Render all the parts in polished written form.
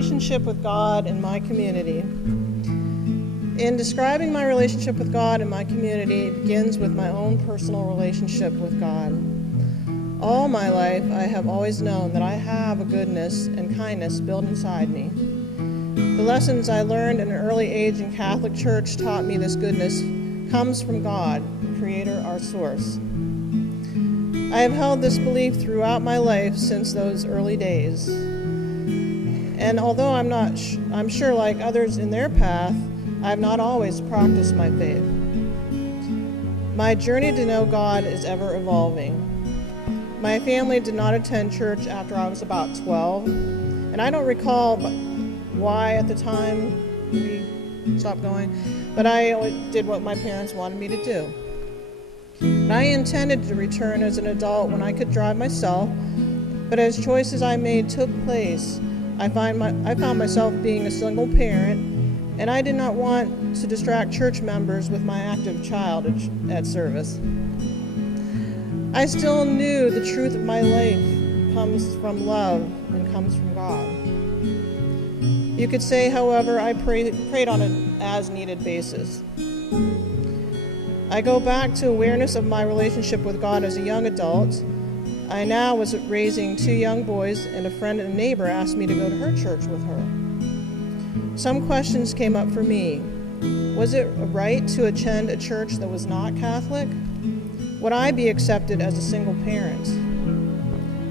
relationship with God and my community. In describing my relationship with God and my community, it begins with my own personal relationship with God. All my life, I have always known that I have a goodness and kindness built inside me. The lessons I learned at an early age in Catholic Church taught me this goodness comes from God, the Creator, our source. I have held this belief throughout my life since those early days. And although I'm sure like others in their path, I have not always practiced my faith. My journey to know God is ever evolving. My family did not attend church after I was about 12, and I don't recall why at the time we stopped going, but I did what my parents wanted me to do. And I intended to return as an adult when I could drive myself, but as choices I made took place, I found myself being a single parent, and I did not want to distract church members with my active child at service. I still knew the truth of my life comes from love and comes from God. You could say, however, I prayed on an as-needed basis. I go back to awareness of my relationship with God as a young adult. I now was raising 2 young boys, and a friend and a neighbor asked me to go to her church with her. Some questions came up for me. Was it right to attend a church that was not Catholic? Would I be accepted as a single parent?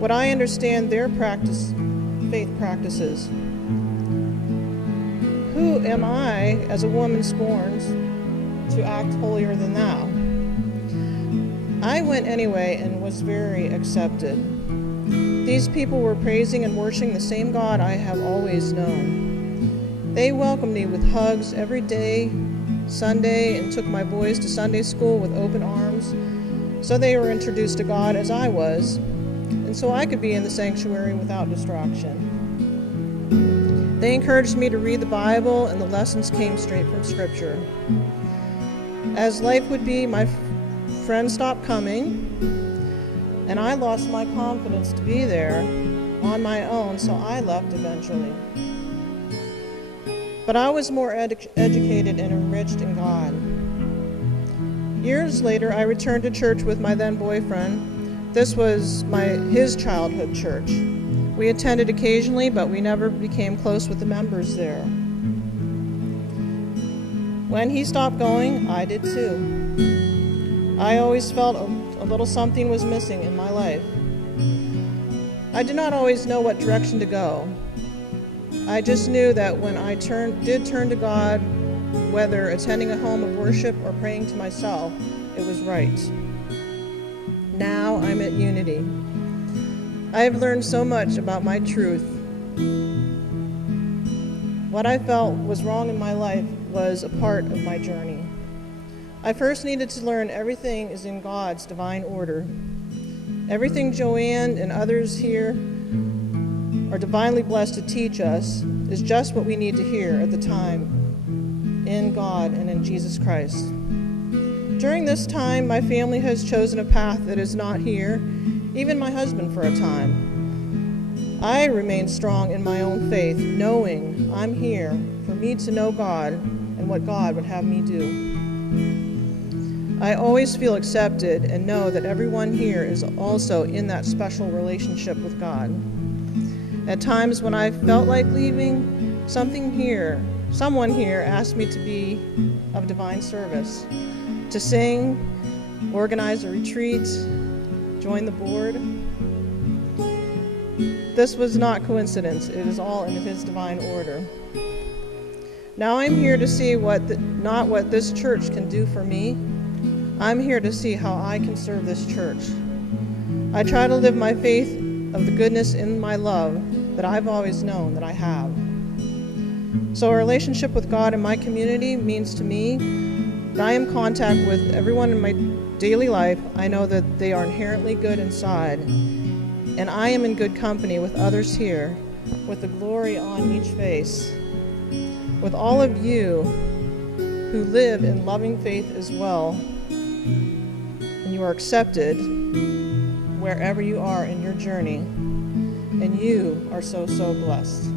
Would I understand their faith practices? Who am I, as a woman scorned, to act holier than thou? I went anyway and was very accepted. These people were praising and worshiping the same God I have always known. They welcomed me with hugs every day, Sunday, and took my boys to Sunday school with open arms, so they were introduced to God as I was, and so I could be in the sanctuary without distraction. They encouraged me to read the Bible, and the lessons came straight from Scripture. As life would be, my friends stopped coming, and I lost my confidence to be there on my own, so I left eventually. But I was more educated and enriched in God. Years later, I returned to church with my then boyfriend. This was his childhood church. We attended occasionally, but we never became close with the members there. When he stopped going, I did too. I always felt a little something was missing in my life. I did not always know what direction to go. I just knew that when I did turn to God, whether attending a home of worship or praying to myself, it was right. Now I'm at Unity. I have learned so much about my truth. What I felt was wrong in my life was a part of my journey. I first needed to learn everything is in God's divine order. Everything Joanne and others here are divinely blessed to teach us is just what we need to hear at the time in God and in Jesus Christ. During this time, my family has chosen a path that is not here, even my husband for a time. I remain strong in my own faith, knowing I'm here for me to know God and what God would have me do. I always feel accepted and know that everyone here is also in that special relationship with God. At times when I felt like leaving, someone here asked me to be of divine service, to sing, organize a retreat, join the board. This was not coincidence. It is all in His divine order. Now I'm here to see not what this church can do for me. I'm here to see how I can serve this church. I try to live my faith of the goodness in my love that I've always known that I have. So a relationship with God in my community means to me that I am in contact with everyone in my daily life. I know that they are inherently good inside, and I am in good company with others here, with the glory on each face, with all of you who live in loving faith as well, and you are accepted wherever you are in your journey, and you are so blessed.